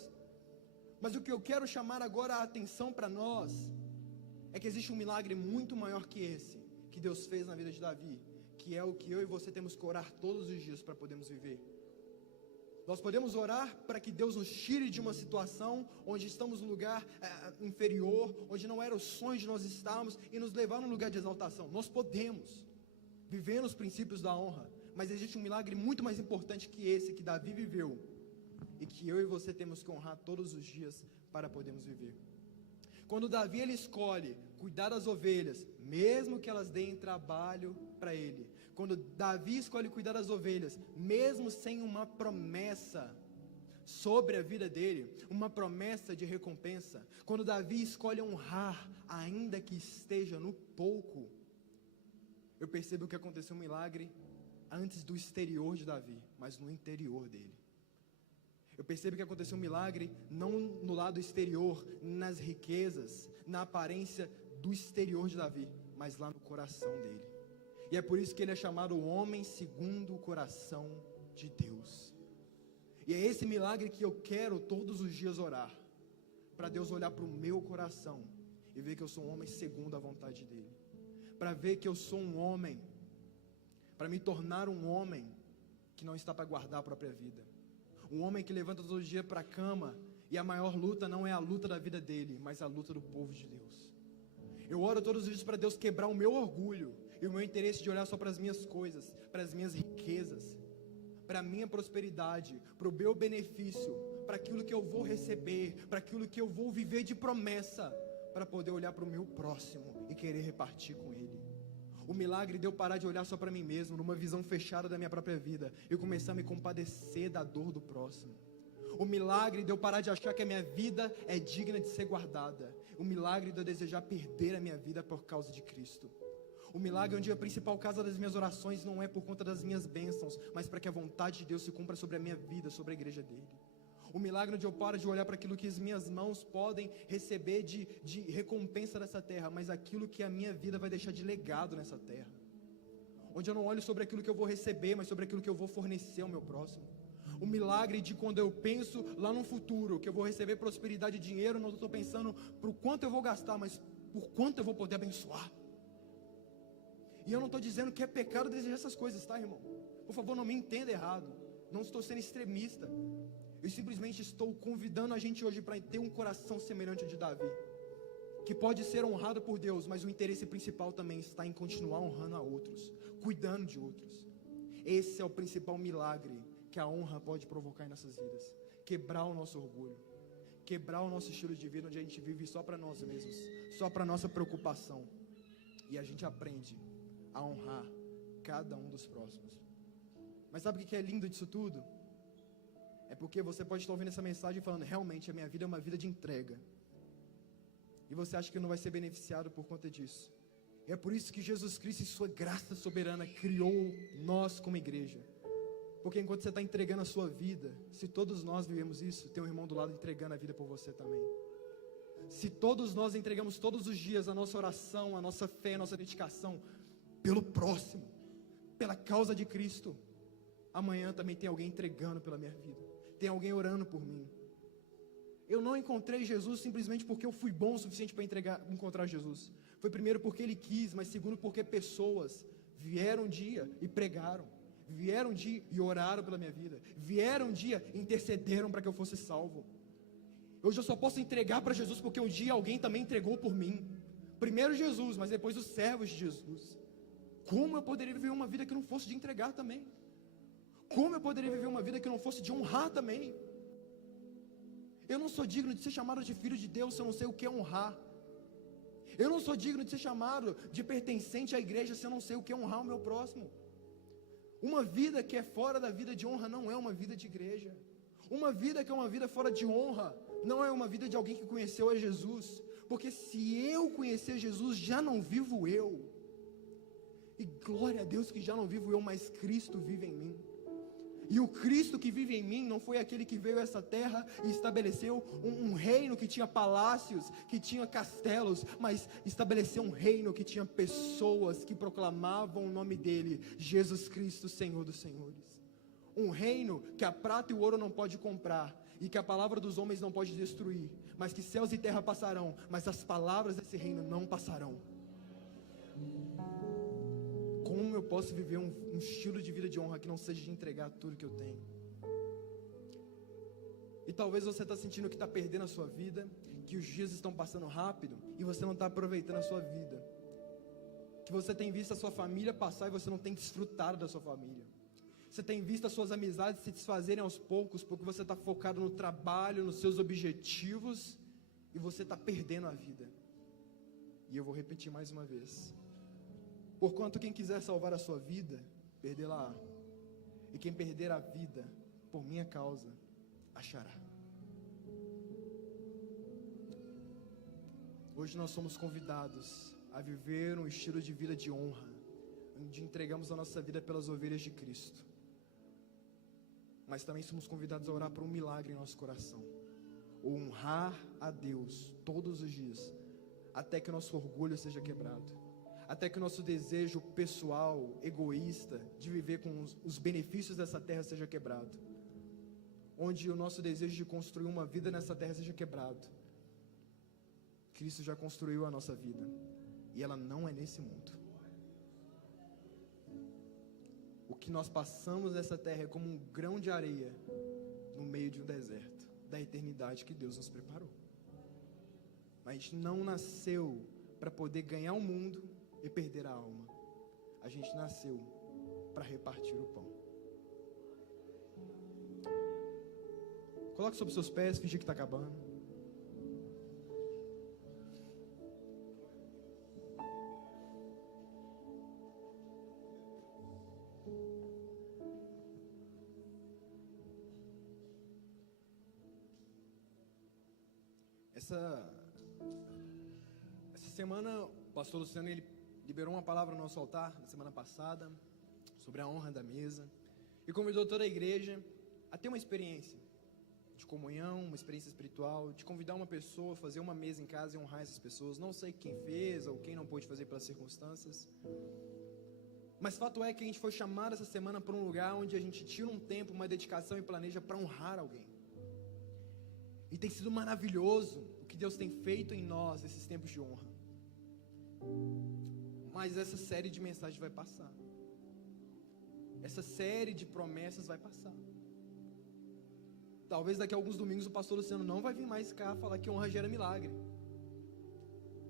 Mas o que eu quero chamar agora a atenção para nós é que existe um milagre muito maior que esse, que Deus fez na vida de Davi, que é o que eu e você temos que orar todos os dias para podermos viver. Nós podemos orar para que Deus nos tire de uma situação onde estamos num lugar inferior, onde não era o sonho de nós estarmos, e nos levar num lugar de exaltação. Nós podemos viver nos princípios da honra, mas existe um milagre muito mais importante que esse que Davi viveu, e que eu e você temos que honrar todos os dias para podermos viver. Quando Davi ele escolhe cuidar das ovelhas, mesmo que elas deem trabalho para ele. Quando Davi escolhe cuidar das ovelhas, mesmo sem uma promessa sobre a vida dele, uma promessa de recompensa. Quando Davi escolhe honrar, ainda que esteja no pouco, eu percebo que aconteceu um milagre antes do exterior de Davi, mas no interior dele. Eu percebo que aconteceu um milagre não no lado exterior, nas riquezas, na aparência do exterior de Davi, mas lá no coração dele. E é por isso que ele é chamado o homem segundo o coração de Deus. E é esse milagre que eu quero todos os dias orar, para Deus olhar para o meu coração e ver que eu sou um homem segundo a vontade dele, para ver que eu sou um homem, para me tornar um homem que não está para guardar a própria vida, um homem que levanta todos os dias para a cama, e a maior luta não é a luta da vida dele, mas a luta do povo de Deus. Eu oro todos os dias para Deus quebrar o meu orgulho e o meu interesse de olhar só para as minhas coisas, para as minhas riquezas, para a minha prosperidade, para o meu benefício, para aquilo que eu vou receber, para aquilo que eu vou viver de promessa, para poder olhar para o meu próximo e querer repartir com ele. O milagre de eu parar de olhar só para mim mesmo, numa visão fechada da minha própria vida, e começar a me compadecer da dor do próximo. O milagre de eu parar de achar que a minha vida é digna de ser guardada. O milagre de eu desejar perder a minha vida por causa de Cristo. O milagre onde a principal causa das minhas orações não é por conta das minhas bênçãos, mas para que a vontade de Deus se cumpra sobre a minha vida, sobre a igreja dele. O milagre onde eu paro de olhar para aquilo que as minhas mãos podem receber de recompensa nessa terra, mas aquilo que a minha vida vai deixar de legado nessa terra. Onde eu não olho sobre aquilo que eu vou receber, mas sobre aquilo que eu vou fornecer ao meu próximo. O milagre de quando eu penso lá no futuro, que eu vou receber prosperidade e dinheiro, não estou pensando por quanto eu vou gastar, mas por quanto eu vou poder abençoar. E eu não estou dizendo que é pecado desejar essas coisas, tá, irmão? Por favor, não me entenda errado. Não estou sendo extremista. Eu simplesmente estou convidando a gente hoje para ter um coração semelhante ao de Davi, que pode ser honrado por Deus, mas o interesse principal também está em continuar honrando a outros, cuidando de outros. Esse é o principal milagre que a honra pode provocar em nossas vidas. Quebrar o nosso orgulho, quebrar o nosso estilo de vida onde a gente vive só para nós mesmos, só para nossa preocupação, e a gente aprende a honrar cada um dos próximos. Mas sabe o que é lindo disso tudo? É porque você pode estar ouvindo essa mensagem falando, realmente a minha vida é uma vida de entrega. E você acha que não vai ser beneficiado por conta disso. E é por isso que Jesus Cristo, em sua graça soberana, criou nós como igreja. Porque enquanto você está entregando a sua vida, se todos nós vivemos isso, tem um irmão do lado entregando a vida por você também. Se todos nós entregamos todos os dias a nossa oração, a nossa fé, a nossa dedicação pelo próximo, pela causa de Cristo, amanhã também tem alguém entregando pela minha vida, tem alguém orando por mim. Eu não encontrei Jesus simplesmente porque eu fui bom o suficiente para encontrar Jesus. Foi primeiro porque Ele quis, mas segundo porque pessoas vieram um dia e pregaram, vieram um dia e oraram pela minha vida, vieram um dia e intercederam para que eu fosse salvo. Hoje eu só posso entregar para Jesus porque um dia alguém também entregou por mim. Primeiro Jesus, mas depois os servos de Jesus. Como eu poderia viver uma vida que não fosse de entregar também? Como eu poderia viver uma vida que não fosse de honrar também? Eu não sou digno de ser chamado de filho de Deus se eu não sei o que é honrar. Eu não sou digno de ser chamado de pertencente à igreja se eu não sei o que é honrar o meu próximo. Uma vida que é fora da vida de honra não é uma vida de igreja. Uma vida que é uma vida fora de honra não é uma vida de alguém que conheceu a Jesus. Porque se eu conhecer Jesus, já não vivo eu. E glória a Deus que já não vivo eu, mas Cristo vive em mim. E o Cristo que vive em mim não foi aquele que veio a essa terra e estabeleceu um reino que tinha palácios, que tinha castelos, mas estabeleceu um reino que tinha pessoas que proclamavam o nome dele, Jesus Cristo, Senhor dos Senhores. Um reino que a prata e o ouro não pode comprar, e que a palavra dos homens não pode destruir, mas que céus e terra passarão, mas as palavras desse reino não passarão. Como eu posso viver um estilo de vida de honra que não seja de entregar tudo que eu tenho? E talvez você está sentindo que está perdendo a sua vida, que os dias estão passando rápido e você não está aproveitando a sua vida, que você tem visto a sua família passar e você não tem desfrutado da sua família. Você tem visto as suas amizades se desfazerem aos poucos porque você está focado no trabalho, nos seus objetivos, e você está perdendo a vida. E eu vou repetir mais uma vez: porquanto quem quiser salvar a sua vida, perdê-la-á, e quem perder a vida por minha causa, achará. Hoje nós somos convidados a viver um estilo de vida de honra, onde entregamos a nossa vida pelas ovelhas de Cristo. Mas também somos convidados a orar por um milagre em nosso coração, honrar a Deus todos os dias, até que o nosso orgulho seja quebrado, até que o nosso desejo pessoal, egoísta, de viver com os benefícios dessa terra seja quebrado, onde o nosso desejo de construir uma vida nessa terra seja quebrado. Cristo já construiu a nossa vida, e ela não é nesse mundo. O que nós passamos nessa terra é como um grão de areia no meio de um deserto, da eternidade que Deus nos preparou. Mas a gente não nasceu para poder ganhar o mundo e perder a alma. A gente nasceu para repartir o pão. Coloque sobre seus pés, finge que está acabando. Essa semana o pastor Luciano ele liberou uma palavra no nosso altar, na semana passada, sobre a honra da mesa, e convidou toda a igreja a ter uma experiência de comunhão, uma experiência espiritual, de convidar uma pessoa a fazer uma mesa em casa e honrar essas pessoas. Não sei quem fez ou quem não pôde fazer pelas circunstâncias, mas fato é que a gente foi chamado essa semana para um lugar onde a gente tira um tempo, uma dedicação e planeja para honrar alguém. E tem sido maravilhoso o que Deus tem feito em nós nesses tempos de honra. Mas essa série de mensagens vai passar. Essa série de promessas vai passar. Talvez daqui a alguns domingos o pastor Luciano não vai vir mais cá falar que honra gera milagre.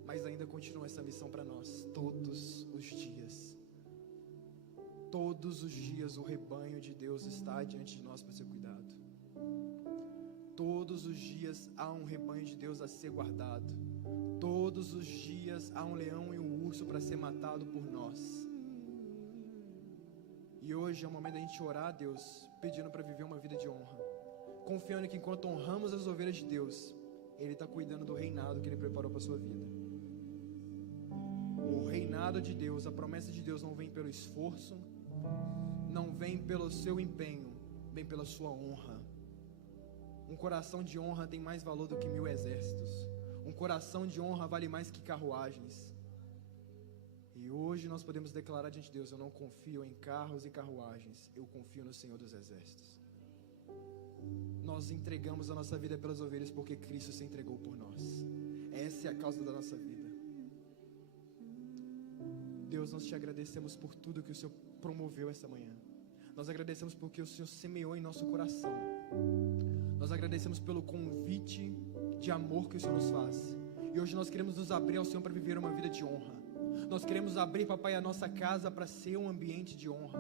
Mas ainda continua essa missão para nós, todos os dias. Todos os dias o rebanho de Deus está diante de nós para ser cuidado. Todos os dias há um rebanho de Deus a ser guardado. Todos os dias há um leão e um urso para ser matado por nós. E hoje é o momento da gente orar a Deus, pedindo para viver uma vida de honra, confiando que enquanto honramos as ovelhas de Deus, Ele está cuidando do reinado que Ele preparou para a sua vida. O reinado de Deus, a promessa de Deus não vem pelo esforço, não vem pelo seu empenho, vem pela sua honra. Um coração de honra tem mais valor do que 1000 exércitos. Um coração de honra vale mais que carruagens. E hoje nós podemos declarar diante de Deus: eu não confio em carros e carruagens, eu confio no Senhor dos Exércitos. Nós entregamos a nossa vida pelas ovelhas porque Cristo se entregou por nós. Essa é a causa da nossa vida. Deus, nós te agradecemos por tudo que o Senhor promoveu essa manhã. Nós agradecemos porque o Senhor semeou em nosso coração. Nós agradecemos pelo convite de amor que o Senhor nos faz. E hoje nós queremos nos abrir ao Senhor para viver uma vida de honra. Nós queremos abrir, papai, a nossa casa para ser um ambiente de honra.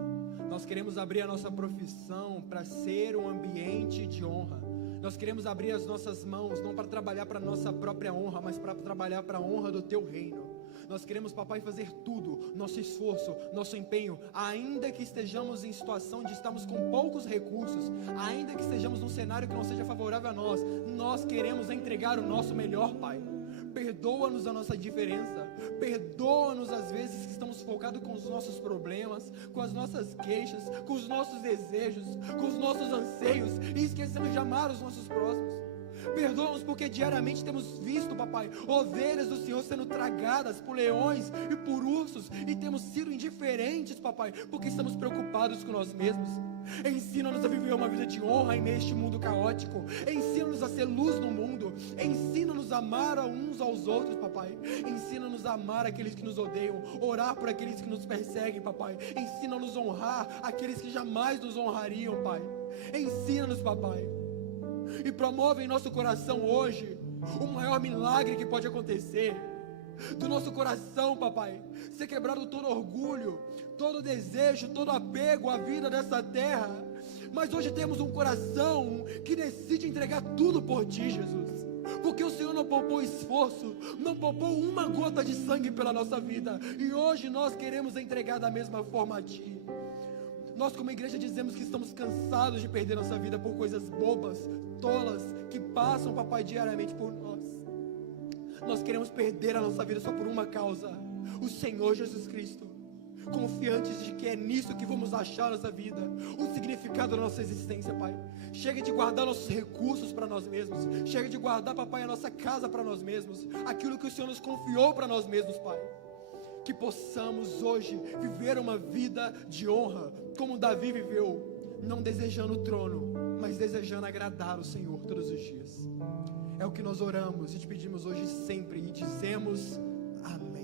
Nós queremos abrir a nossa profissão para ser um ambiente de honra. Nós queremos abrir as nossas mãos, não para trabalhar para a nossa própria honra, mas para trabalhar para a honra do Teu reino. Nós queremos, papai, fazer tudo, nosso esforço, nosso empenho, ainda que estejamos em situação de estarmos com poucos recursos, ainda que estejamos num cenário que não seja favorável a nós queremos entregar o nosso melhor, Pai. Perdoa-nos a nossa indiferença, perdoa-nos às vezes que estamos focados com os nossos problemas, com as nossas queixas, com os nossos desejos, com os nossos anseios, e esquecemos de amar os nossos próximos. Perdoa-nos porque diariamente temos visto, papai, ovelhas do Senhor sendo tragadas por leões e por ursos, e temos sido indiferentes, papai, porque estamos preocupados com nós mesmos. Ensina-nos a viver uma vida de honra neste mundo caótico. Ensina-nos a ser luz no mundo. Ensina-nos a amar uns aos outros, papai. Ensina-nos a amar aqueles que nos odeiam, orar por aqueles que nos perseguem, papai. Ensina-nos a honrar aqueles que jamais nos honrariam, pai. Ensina-nos, papai. E promove em nosso coração hoje o maior milagre que pode acontecer. Do nosso coração, papai, ser quebrado todo orgulho, todo desejo, todo apego à vida dessa terra. Mas hoje temos um coração que decide entregar tudo por Ti, Jesus. Porque o Senhor não poupou esforço, não poupou uma gota de sangue pela nossa vida. E hoje nós queremos entregar da mesma forma a Ti. Nós como igreja dizemos que estamos cansados de perder nossa vida por coisas bobas, tolas, que passam, papai, diariamente por nós. Nós queremos perder a nossa vida só por uma causa: o Senhor Jesus Cristo. Confiantes de que é nisso que vamos achar nossa vida, o significado da nossa existência, Pai. Chega de guardar nossos recursos para nós mesmos. Chega de guardar, papai, a nossa casa para nós mesmos. Aquilo que o Senhor nos confiou para nós mesmos, Pai. Que possamos hoje viver uma vida de honra, como Davi viveu, não desejando o trono, mas desejando agradar o Senhor todos os dias. É o que nós oramos e te pedimos hoje sempre, e dizemos amém.